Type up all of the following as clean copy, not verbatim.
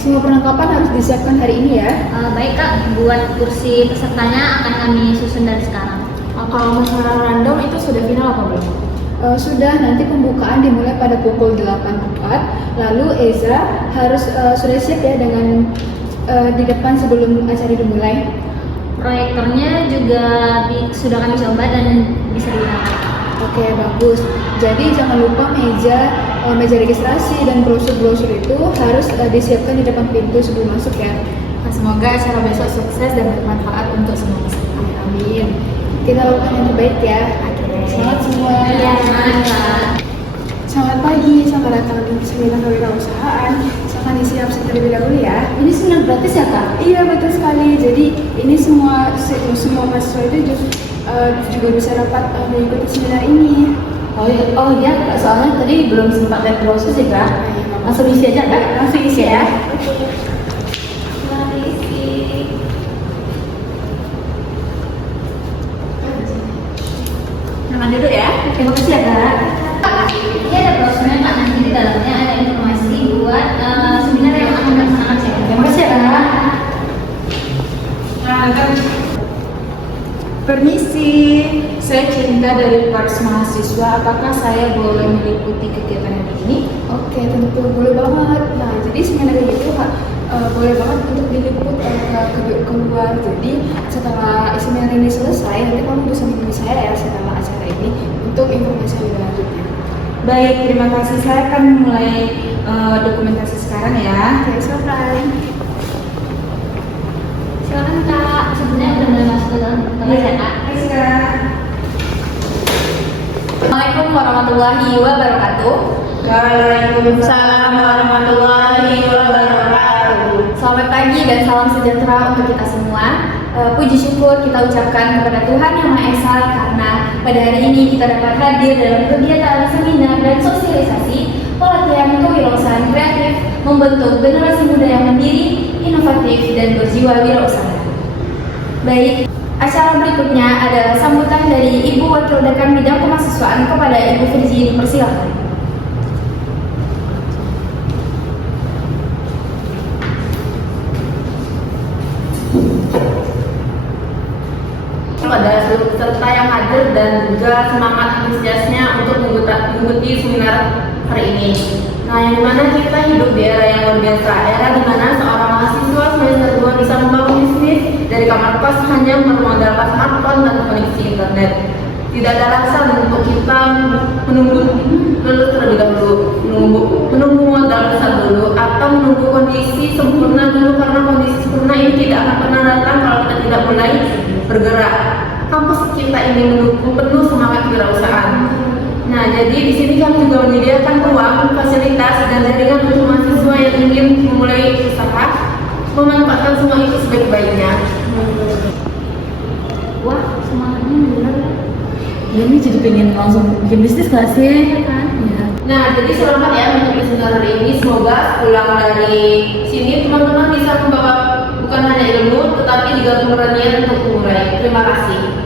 semua perlengkapan harus disiapkan hari ini ya. Baik Kak, buat kursi pesertanya akan kami susun dari sekarang. Kalau masalah random itu sudah final apa belum? Sudah, nanti pembukaan dimulai pada pukul 8 tepat. Lalu Eza harus sudah siap ya dengan di depan sebelum acara dimulai. Proyektornya juga sudah kami coba dan bisa digunakan. Oke, bagus. Jadi jangan lupa meja registrasi dan brosur-brosur itu harus disiapkan di depan pintu sebelum masuk ya. Nah, semoga acara besok sukses dan bermanfaat untuk semua peserta. Amin. Kita lakukan yang terbaik ya. Selamat semua. Iya, Kak. Selamat pagi, selamat datang di seminar kewirausahaan. Silakan disiapkan terlebih dahulu ya. Ini seminar gratis ya Kak? Iya, betul sekali. Jadi ini semua mahasiswa itu juga bisa dapat mengikuti seminar ini. Oh iya Kak, soalnya tadi belum sempat lihat brosur sih Kak. Langsung isi aja Kak? Langsung isi ya. Mari isi. Jangan duduk ya. Terima kasih ya Kak. Ini ada brosurnya Kak, nanti di dalamnya ada informasi buat seminar yang akan dilaksanakan saya. Terima kasih ya Kak. Permisi, saya Cinta dari Pers Mahasiswa. Apakah saya boleh mengikuti kegiatan ini? Oke, tentu boleh banget. Nah, jadi seminar ini tuh boleh banget untuk diliput keluar. Jadi setelah seminar ini selesai, nanti kamu bisa menemui saya ya setelah acara ini untuk informasi lebih lanjutnya. Baik, terima kasih. Saya akan mulai dokumentasi sekarang ya. Oke, silakan. Silakan Kak, sebenarnya udah mulai masuk ke dalam kelas ya Kak. Assalamualaikum warahmatullahi wabarakatuh. Waalaikumsalam warahmatullahi wabarakatuh. Selamat pagi dan salam sejahtera untuk kita semua. Puji syukur kita ucapkan kepada Tuhan Yang Maha Esa karena pada hari ini kita dapat hadir dalam kegiatan seminar dan sosialisasi pelatihan kewirausahaan kreatif membentuk generasi muda yang mandiri, inovatif, dan berjiwa wirausaha. Baik, acara berikutnya adalah sambutan dari Ibu Wakil Dekan Bidang Kemahasiswaan kepada Ibu Virgi, dipersilakan. Pada seluruh peserta yang hadir dan juga semangat antusiasnya untuk mengikuti seminar hari ini. Nah, yang dimana kita hidup di era yang luar biasa, era dimana seorang mahasiswa semester 2 bisa membangun bisnis dari kamar kos hanya bermodalkan smartphone dan koneksi internet. Tidak ada alasan untuk kita menunggu lulus terlebih dahulu, menunggu modal besar dulu, atau menunggu kondisi sempurna dulu, karena kondisi sempurna ini tidak akan pernah datang kalau kita tidak mulai bergerak. Kampus kita ini mendukung penuh semangat kewirausahaan. Nah, jadi di sini kami juga menyediakan ruang, fasilitas, dan jaringan untuk mahasiswa yang ingin memulai usaha, memanfaatkan semua itu sebaik-baiknya. Wah, semangatnya benar. Ya, ini jadi pengen langsung bikin bisnis gak sih? Nah, jadi selamat ya mengikuti seminar hari ini. Semoga pulang dari sini teman-teman bisa membawa bukan hanya ilmu, tetapi juga keberanian untuk memulai. Terima kasih.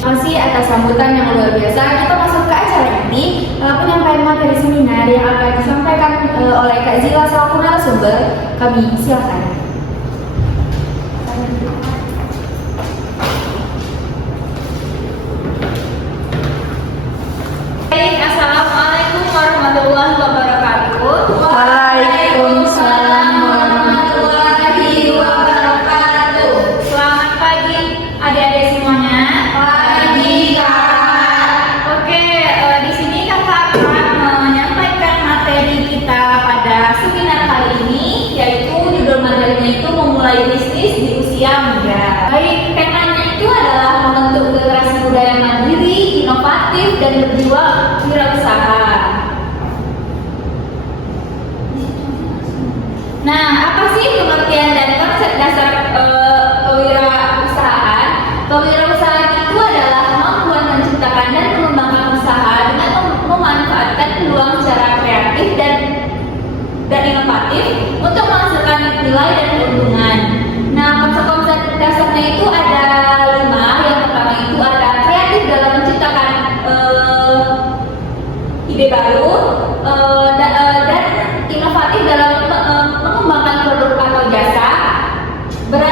Terima kasih atas sambutan yang luar biasa. Kita masuk ke acara ini, penyampaian materi seminar yang akan disampaikan oleh Kak Zila selaku narasumber. Kami silakan. Baik, assalamualaikum warahmatullahi wabarakatuh. Waalaikumsalam warahmatullahi wabarakatuh. Selamat pagi adik-adik semuanya. Pagi Kak. Oke, di sini Kakak akan menyampaikan materi kita pada seminar kali ini, yaitu judul materinya itu memulai bisnis di usia muda. Baik, temanya itu adalah membentuk generasi muda yang mandiri, inovatif, dan berjiwa wirausaha. Nah, apa sih pengertian dan konsep dasar kewirausahaan? Kewirausahaan itu adalah kemampuan menciptakan dan mengembangkan usaha dengan memanfaatkan peluang secara kreatif dan inovatif untuk menghasilkan nilai dan keuntungan. Nah, konsep-konsep dasarnya itu ada 5. Yang pertama itu ada kreatif dalam menciptakan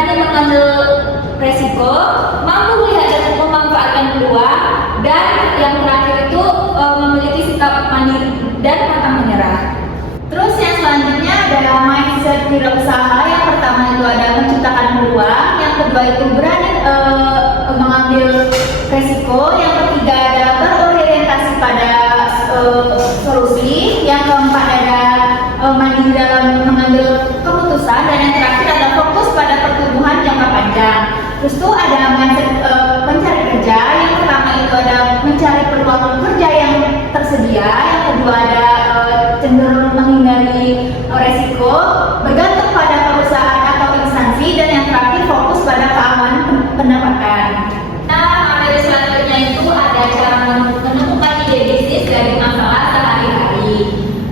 berani mengambil resiko, mampu melihat dan memanfaatkan peluang, dan yang terakhir itu memiliki sikap mandiri dan pantang menyerah. Terus yang selanjutnya adalah mindset wirausaha. Yang pertama itu ada menciptakan peluang, yang kedua itu berani mengambil resiko, yang ketiga ada berorientasi pada solusi, yang keempat ada mandiri dalam mengambil keputusan, dan yang terakhir ada fokus pada pertumbuhan jangka panjang. Terus tuh ada mindset pencari kerja. Yang pertama itu ada mencari peluang kerja yang tersedia, yang kedua ada cenderung menghindari resiko, bergantung pada perusahaan atau instansi, dan yang terakhir fokus pada keamanan pendapatan. Nah, materi selanjutnya itu ada cara menemukan ide bisnis dari masalah sehari-hari.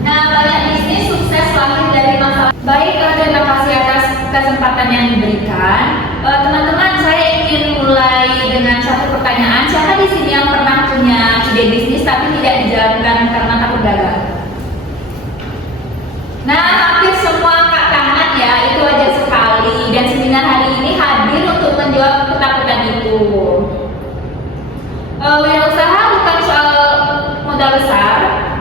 Nah, banyak bisnis sukses lahir dari masalah. Baik, terima kasih atas kesempatan yang diberikan. Teman-teman, saya ingin mulai dengan satu pertanyaan. Siapa di sini yang pernah punya ide bisnis tapi tidak dijalankan karena takut gagal? Nah, hampir semua angkat tangan ya, itu wajar sekali. Dan seminar hari ini hadir untuk menjawab ketakutan itu. Wirausaha bukan soal modal besar.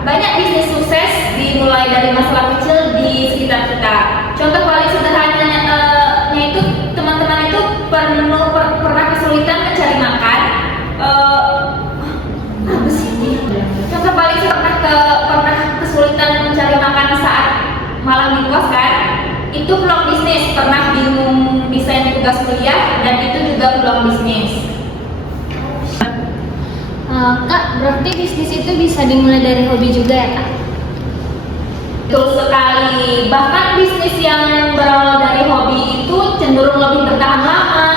Banyak bisnis sukses dimulai dari masalah kecil di sekitar kita. Contoh paling sederhananya itu teman-teman itu pernah kesulitan mencari makan. Apa sih ini? Contoh paling pernah kesulitan mencari makan saat malam di kos kan? Itu peluang bisnis. Pernah bingung desain tugas kuliah, dan itu juga peluang bisnis. Kak, berarti bisnis itu bisa dimulai dari hobi juga ya, Kak? Betul sekali. Bahkan bisnis yang berawal dari hobi itu cenderung lebih bertahan lama,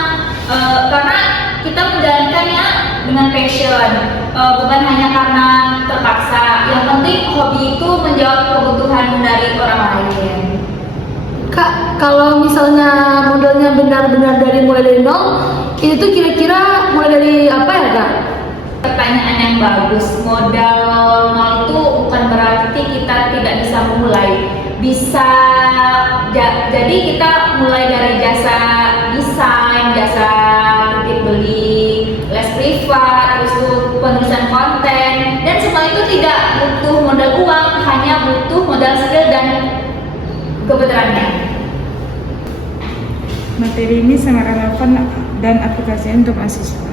karena kita menjalankannya dengan passion, bukan hanya karena terpaksa. Yang penting hobi itu menjawab kebutuhan dari orang lain. Kak, kalau misalnya modelnya benar-benar mulai dari nol, itu tuh kira-kira mulai dari apa ya, Kak? Pertanyaan yang bagus. Modal nol itu bukan berarti kita tidak bisa memulai. Jadi kita mulai dari jasa desain, jasa titip beli, les privat, terus penulisan konten, dan semua itu tidak butuh modal uang, hanya butuh modal skill dan kebetulannya. Materi ini sangat relevan dan aplikasi untuk mahasiswa.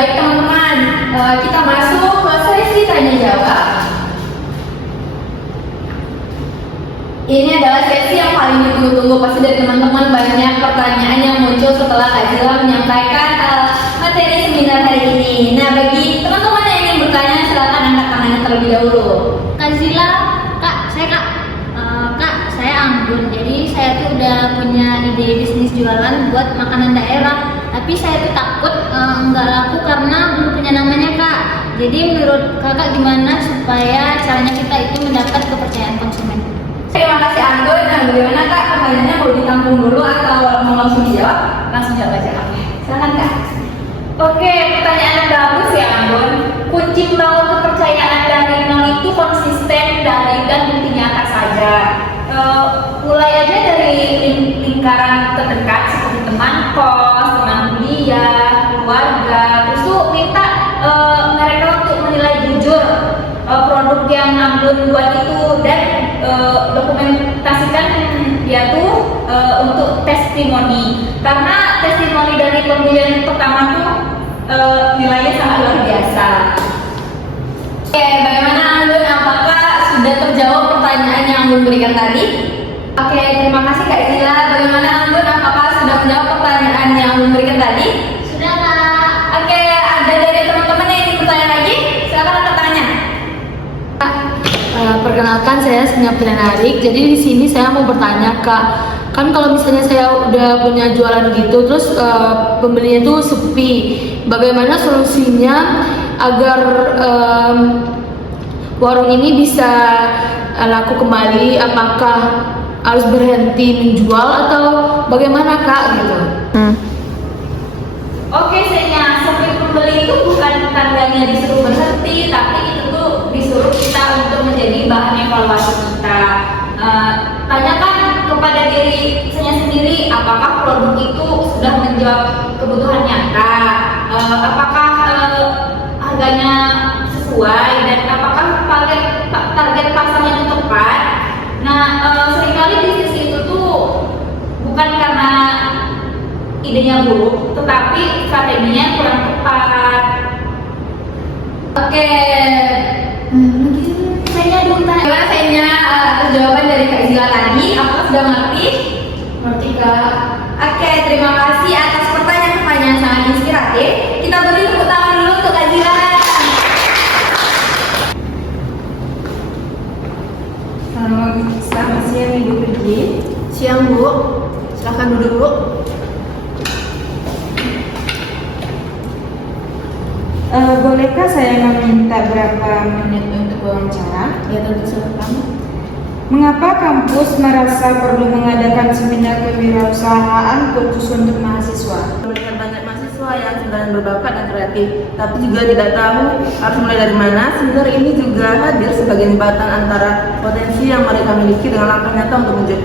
Baik teman-teman, kita masuk ke sesi tanya jawab. Ini adalah sesi yang paling ditunggu-tunggu. Pasti dari teman-teman banyak pertanyaan yang muncul setelah Kak Zila menyampaikan materi seminar hari ini. Nah, bagi teman-teman yang ingin bertanya, silakan angkat tangannya terlebih dahulu. Kak Zila, Kak, saya Anggun. Jadi saya tuh udah punya ide bisnis jualan buat makanan daerah. Tapi saya tuh takut nggak laku karena belum punya namanya, Kak. Jadi menurut Kakak gimana supaya caranya kita itu mendapat kepercayaan konsumen? Terima kasih Anggun. Nah, bagaimana Kak? Pertanyaannya mau ditampung dulu atau mau langsung dijawab? Langsung jawab aja. Silakan Kak. Oke, pertanyaan yang bagus ya Anggun. Kunci membangun kepercayaan dari nol itu konsisten dan bukti nyata saja. Mulai aja dari lingkaran terdekat seperti teman kos, teman kuliah, keluarga. Terus tuh minta mereka untuk menilai jujur produk yang Anggun buat itu, dan dokumentasikan dia tuh untuk testimoni. Karena testimoni dari pembelian pertama tuh nilainya sangat luar biasa. Oke, bagaimana Anggun? Apakah sudah terjawab pertanyaan yang Anggun berikan tadi? Oke, terima kasih Kak Zila. Bagaimana Anggun? Apakah sudah menjawab pertanyaan yang Anggun berikan tadi? Sudah, Kak. Oke, ada dari teman-teman yang ingin bertanya lagi? Silakan angkat tangannya. Perkenalkan, saya Senya Narik. Jadi di sini saya mau bertanya, Kak. Kan kalau misalnya saya udah punya jualan gitu, terus pembelinya tuh sepi. Bagaimana solusinya agar warung ini bisa laku kembali? Apakah harus berhenti menjual atau bagaimana, Kak? Gitu. Oke, Senya, sepi pembeli itu bukan tandanya disuruh berhenti, tapi itu disuruh kita untuk menjadi bahan evaluasi kita. Tanyakan kepada kepada diri saya sendiri, apakah produk itu sudah menjawab kebutuhan nyata, apakah harganya sesuai, dan apakah target pasarnya itu tepat. Nah, seringkali bisnis itu tuh bukan karena idenya buruk, tetapi strateginya kurang tepat. Oke, saya dulu tanya gimana sayanya atas jawaban dari Kak Zila tadi. Apakah sudah ngerti? Ngerti Kak. Oke, terima kasih atas pertanyaan-pertanyaan sangat inspiratif. Kita beri tepuk tangan dulu untuk Kak Zila. Selamat siang Ibu Firji. Siang Bu, silahkan duduk Bu. Bolehkah saya meminta berapa menit untuk wawancara? Ya tentu silakan. Mengapa kampus merasa perlu mengadakan seminar kewirausahaan khusus untuk mahasiswa? Melihat banyak mahasiswa yang sebenarnya berbakat dan kreatif, tapi juga tidak tahu harus mulai dari mana. Seminar ini juga hadir sebagai jembatan antara potensi yang mereka miliki dengan langkah nyata untuk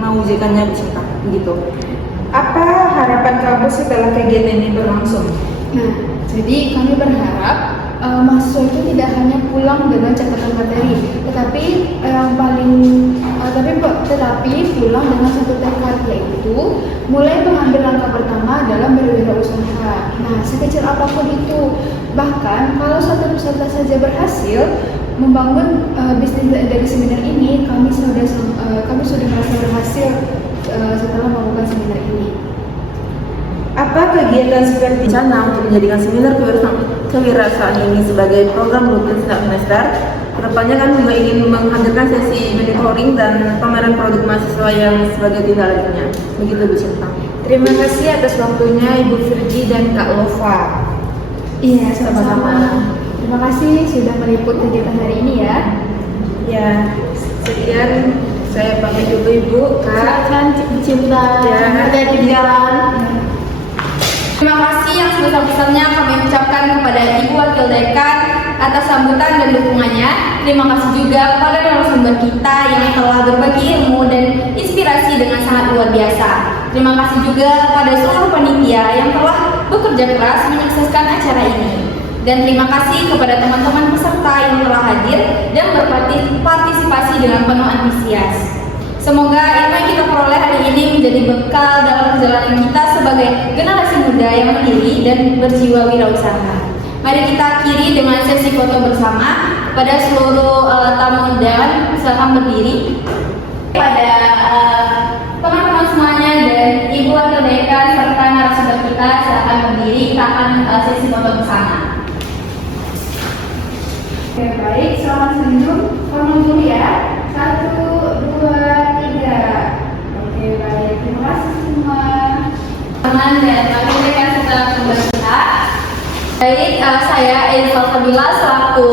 mewujudkannya beserta. Begitu. Apa harapan kampus setelah kegiatan ini berlangsung? Nah, jadi kami berharap mahasiswa itu tidak hanya pulang dengan catatan materi, tetapi tetapi pulang dengan satu tekad, yaitu mulai mengambil langkah pertama dalam berwirausaha. Nah, sekecil apapun itu, bahkan kalau satu peserta saja berhasil membangun bisnis dari seminar ini, kami sudah merasa berhasil setelah melakukan seminar ini. Apa kegiatan seperti Rencana untuk menjadikan seminar kewirausahaan ini sebagai program rutin setiap semester. Kedepannya kan juga ingin menghadirkan sesi monitoring dan pameran produk mahasiswa yang sebagai tindak lanjutnya. Begitu Bu Sinta. Terima kasih atas waktunya Ibu Firji dan Kak Lova. Iya, sama-sama. Terima kasih sudah meliput kegiatan hari ini ya. Ya, sekian saya pamit dulu Ibu, Kak. Silakan Bu Cinta. Ya, hati-hati di jalan. Terima kasih yang sebesar-besarnya kami ucapkan kepada Ibu Wakil Dekan atas sambutan dan dukungannya. Terima kasih juga kepada narasumber kita yang telah berbagi ilmu dan inspirasi dengan sangat luar biasa. Terima kasih juga kepada seluruh panitia yang telah bekerja keras menyukseskan acara ini. Dan terima kasih kepada teman-teman peserta yang telah hadir dan berpartisipasi dengan penuh antusias. Semoga ilmu yang kita peroleh hari ini menjadi bekal dalam perjalanan kita sebagai generasi muda yang mandiri dan berjiwa wirausaha. Mari kita akhiri dengan sesi foto bersama. Pada seluruh tamu dan silakan berdiri. Pada teman-teman semuanya dan Ibu Wakil Dekan serta narasumber kita silakan berdiri. Kita akan sesi foto bersama. Oke, baik, selamat senyum. Foto dulu ya. 1, 2, 3. Oke, baik. Terima kasih semua. Teman dan Wakil Dekan serta narasumber kita. Baik, saya Elisa Sabila selaku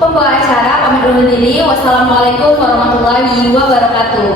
pembawa acara pamit undur diri. Wassalamualaikum warahmatullahi wabarakatuh.